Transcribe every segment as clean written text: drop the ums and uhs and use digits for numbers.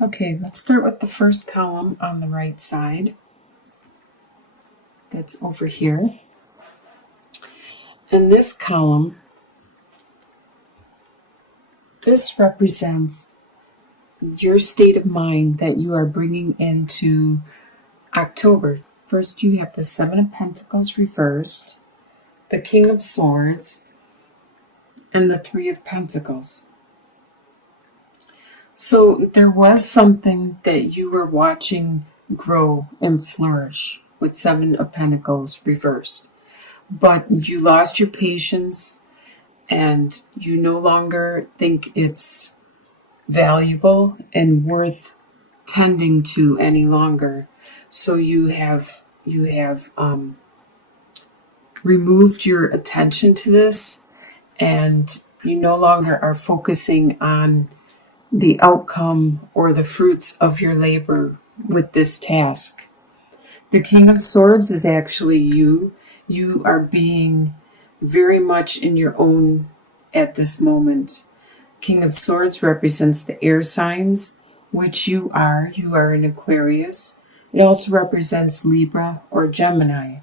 Okay, let's start with the first column on the right side. That's over here. In this column, this represents your state of mind that you are bringing into October. First, you have the Seven of Pentacles reversed, the King of Swords, and the Three of Pentacles. So there was something that you were watching grow and flourish with Seven of Pentacles reversed. But you lost your patience and you no longer think it's valuable and worth tending to any longer. So you have removed your attention to this, and you no longer are focusing on the outcome or the fruits of your labor with this task. The King of Swords is actually you. You are being very much in your own at this moment. King of Swords represents the air signs, which you are. You are an Aquarius. It also represents Libra or Gemini.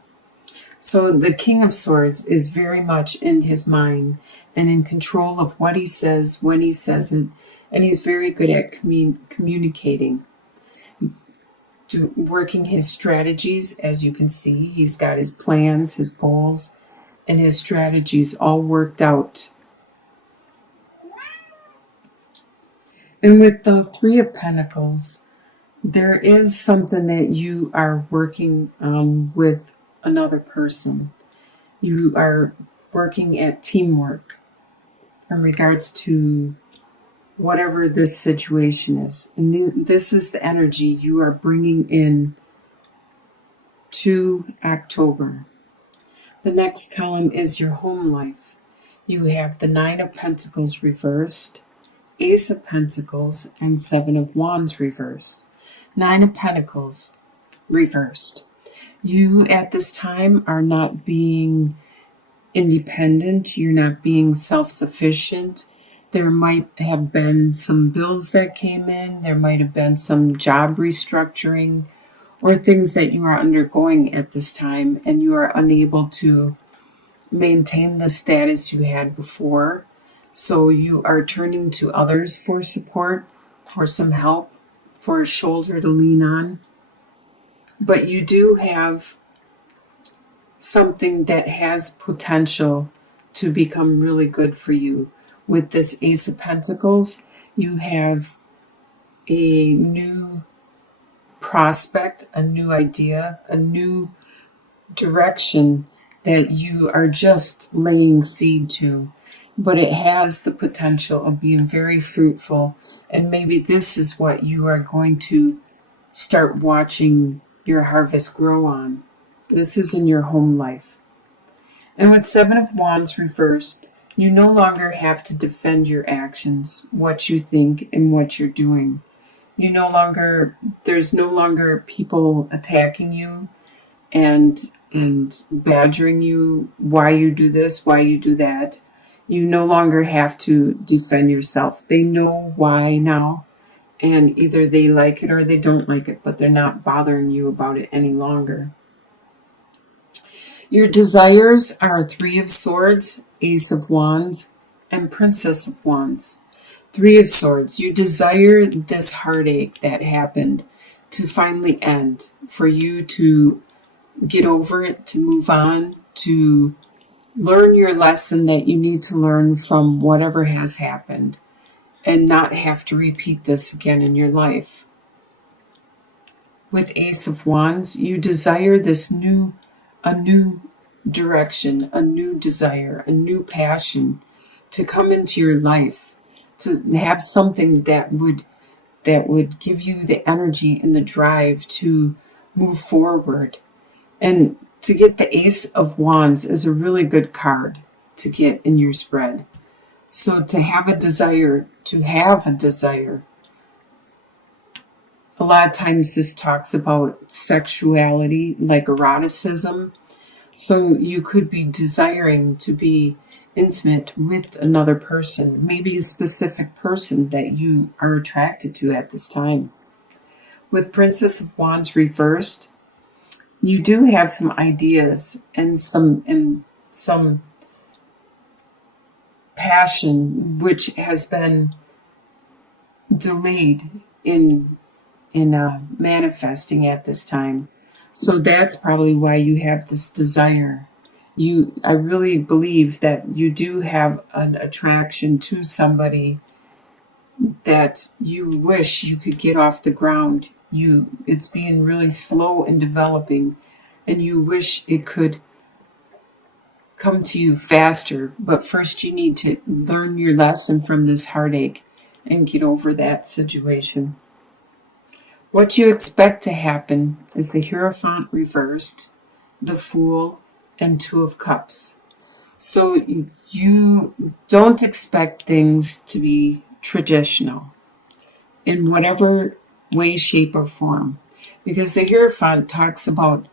So the King of Swords is very much in his mind and in control of what he says, when he says it, and he's very good at communicating, working his strategies. As you can see, he's got his plans, his goals, and his strategies all worked out. And with the Three of Pentacles, there is something that you are working on with another person. You are working at teamwork in regards to whatever this situation is. And this is the energy you are bringing in to October. The next column is your home life. You have the Nine of Pentacles reversed, Ace of Pentacles, and Seven of Wands reversed. Nine of Pentacles reversed. You at this time are not being independent. You're not being self-sufficient. There might have been some bills that came in. There might have been some job restructuring or things that you are undergoing at this time, and you are unable to maintain the status you had before. So you are turning to others for support, for some help, for a shoulder to lean on. But you do have something that has potential to become really good for you. With this Ace of Pentacles, you have a new prospect, a new idea, a new direction that you are just laying seed to. But it has the potential of being very fruitful. And maybe this is what you are going to start watching your harvest grow on. This is in your home life. And with Seven of Wands reversed, you no longer have to defend your actions, what you think and what you're doing. There's no longer people attacking you and badgering you, why you do this, why you do that. You no longer have to defend yourself. They know why now, and either they like it or they don't like it, but they're not bothering you about it any longer. Your desires are Three of Swords, Ace of Wands, and Princess of Wands. Three of Swords, you desire this heartache that happened to finally end, for you to get over it, to move on, to learn your lesson that you need to learn from whatever has happened, and not have to repeat this again in your life. With Ace of Wands, you desire a new direction, a new desire, a new passion to come into your life, to have something that would give you the energy and the drive to move forward. And to get the Ace of Wands is a really good card to get in your spread. So to have a desire, a lot of times this talks about sexuality, like eroticism. So you could be desiring to be intimate with another person, maybe a specific person that you are attracted to at this time. With Princess of Wands reversed, you do have some ideas and some passion which has been delayed in manifesting at this time. So that's probably why you have this desire. I really believe that you do have an attraction to somebody that you wish you could get off the ground. It's being really slow in developing, and you wish it could come to you faster. But first, you need to learn your lesson from this heartache and get over that situation. What you expect to happen is the Hierophant reversed, the Fool, and Two of Cups. So you don't expect things to be traditional in whatever way, shape, or form, because the Hierophant talks about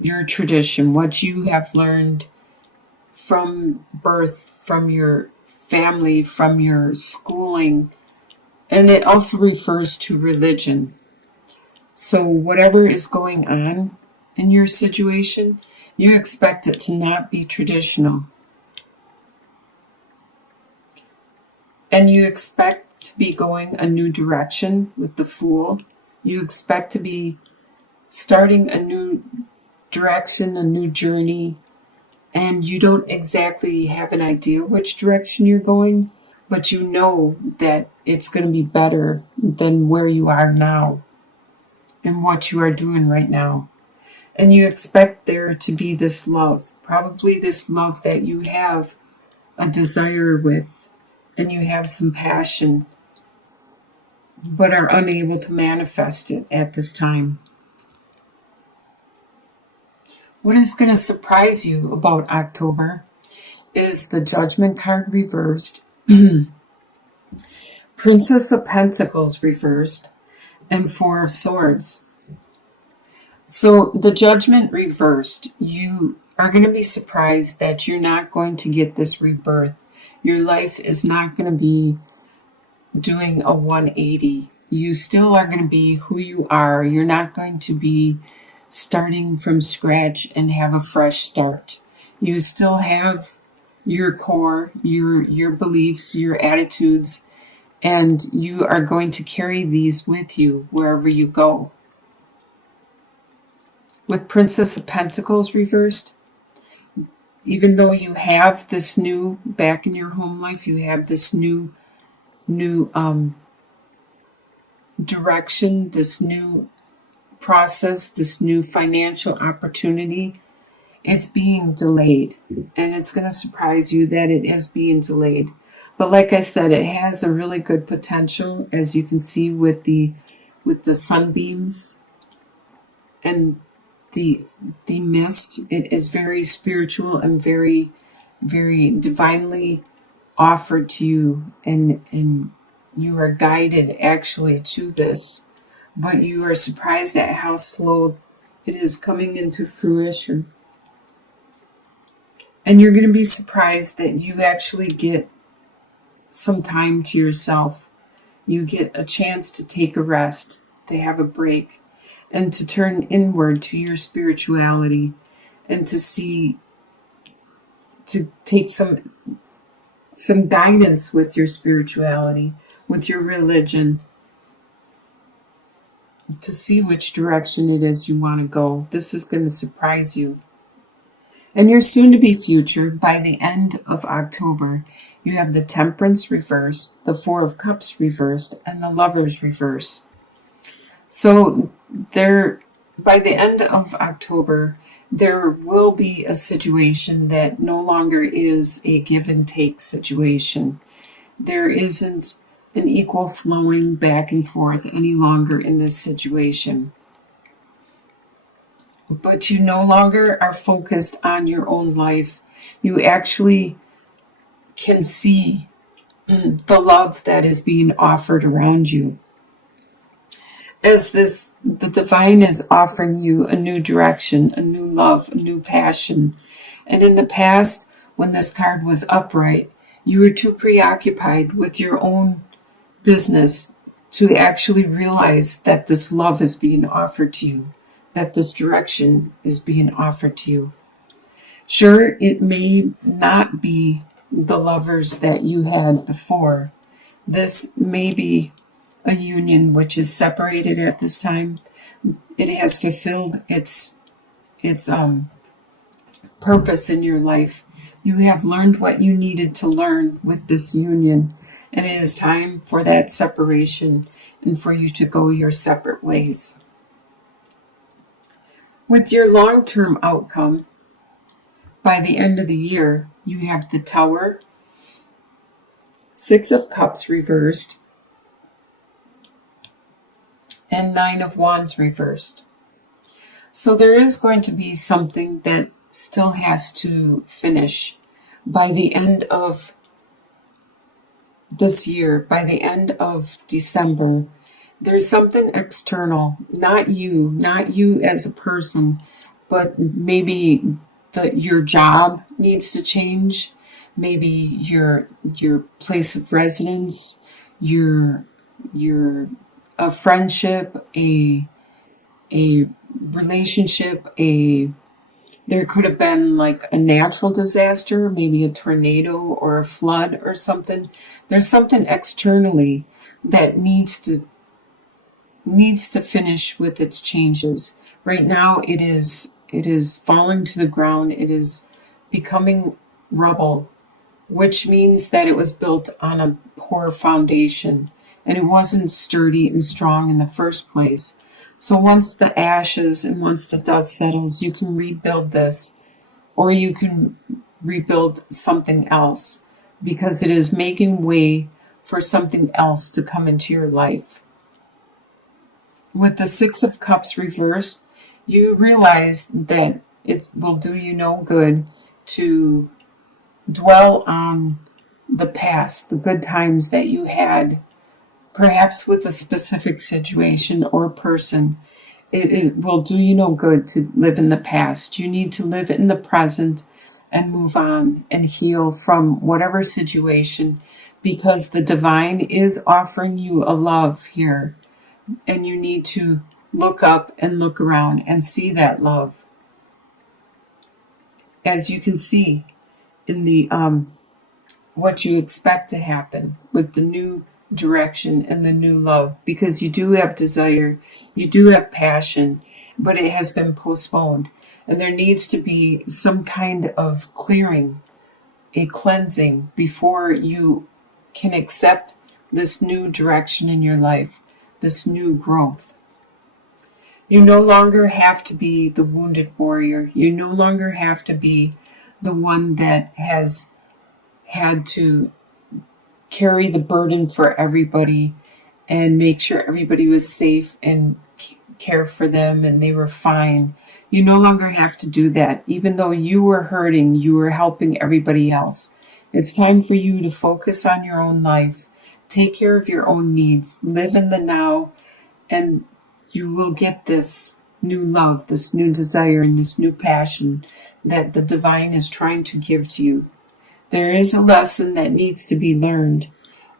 your tradition, what you have learned from birth, from your family, from your schooling, and it also refers to religion. So whatever is going on in your situation, you expect it to not be traditional. And you expect to be going a new direction with the Fool. You expect to be starting a new direction, a new journey, and you don't exactly have an idea which direction you're going, but you know that it's going to be better than where you are now and what you are doing right now. And you expect there to be this love, probably this love that you have a desire with, and you have some passion, but are unable to manifest it at this time. What is going to surprise you about October is the Judgment card reversed, Princess of Pentacles reversed, and Four of Swords. So the Judgment reversed, you are going to be surprised that you're not going to get this rebirth. Your life is not going to be doing a 180. You still are going to be who you are. You're not going to be starting from scratch and have a fresh start. You still have your core, your beliefs, your attitudes, and you are going to carry these with you wherever you go. With Princess of Pentacles reversed, even though you have this new back in your home life, you have this new direction, this new process, this new financial opportunity, it's being delayed. And it's going to surprise you that it is being delayed. But like I said, it has a really good potential, as you can see with the sunbeams and the mist. It is very spiritual and very, very divinely offered to you, and you are guided actually to this, but you are surprised at how slow it is coming into fruition. And you're going to be surprised that you actually get some time to yourself. You get a chance to take a rest, to have a break, and to turn inward to your spirituality, and to take some guidance with your spirituality, with your religion, to see which direction it is you want to go. This is going to surprise you. And your soon-to-be future, by the end of October, you have the Temperance reversed, the Four of Cups reversed, and the Lovers reversed. So by the end of October, there will be a situation that no longer is a give and take situation. There isn't an equal flowing back and forth any longer in this situation. But you no longer are focused on your own life. You actually can see the love that is being offered around you. As the divine is offering you a new direction, a new love, a new passion. And in the past, when this card was upright, you were too preoccupied with your own business to actually realize that this love is being offered to you, that this direction is being offered to you. Sure, it may not be the lovers that you had before. This may be a union which is separated at this time. It has fulfilled its purpose in your life. You have learned what you needed to learn with this union, and it is time for that separation and for you to go your separate ways. With your long-term outcome, by the end of the year, you have the Tower, Six of Cups reversed, and Nine of Wands reversed. So there is going to be something that still has to finish by the end of this year, by the end of December. There's something external, not you as a person, but maybe your job needs to change, maybe your place of residence, your a friendship, a relationship, there could have been like a natural disaster, maybe a tornado or a flood or something. There's something externally that needs to finish with its changes. Right now it is falling to the ground. It is becoming rubble, which means that it was built on a poor foundation and it wasn't sturdy and strong in the first place. So once the ashes and once the dust settles, you can rebuild this, or you can rebuild something else, because it is making way for something else to come into your life. With the Six of Cups reversed, you realize that it will do you no good to dwell on the past, the good times that you had, perhaps with a specific situation or person. It will do you no good to live in the past. You need to live in the present and move on and heal from whatever situation, because the divine is offering you a love here, and you need to look up and look around and see that love. As you can see in the what you expect to happen with the new direction and the new love, because you do have desire, you do have passion, but it has been postponed, and there needs to be some kind of clearing, a cleansing, before you can accept this new direction in your life, this new growth. You no longer have to be the wounded warrior. You no longer have to be the one that has had to carry the burden for everybody and make sure everybody was safe and care for them and they were fine. You no longer have to do that. Even though you were hurting, you were helping everybody else. It's time for you to focus on your own life, take care of your own needs, live in the now, and you will get this new love, this new desire, and this new passion that the divine is trying to give to you. There is a lesson that needs to be learned,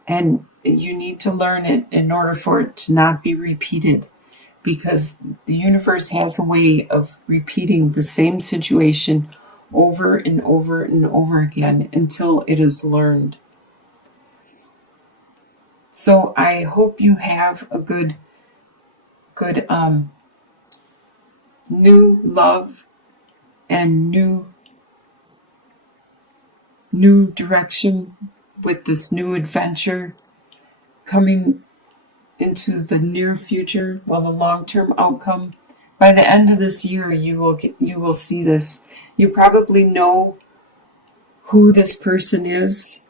and you need to learn it in order for it to not be repeated, because the universe has a way of repeating the same situation over and over and over again until it is learned. So I hope you have a good new love and new direction with this new adventure coming into the near future. Well, the long-term outcome, by the end of this year, you will see this. You probably know who this person is,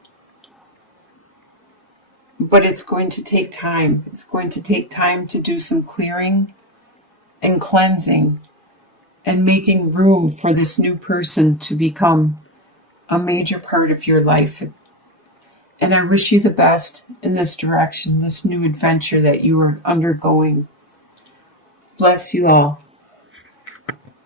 but it's going to take time. It's going to take time to do some clearing and cleansing and making room for this new person to become a major part of your life. And I wish you the best in this direction, this new adventure that you are undergoing. Bless you all.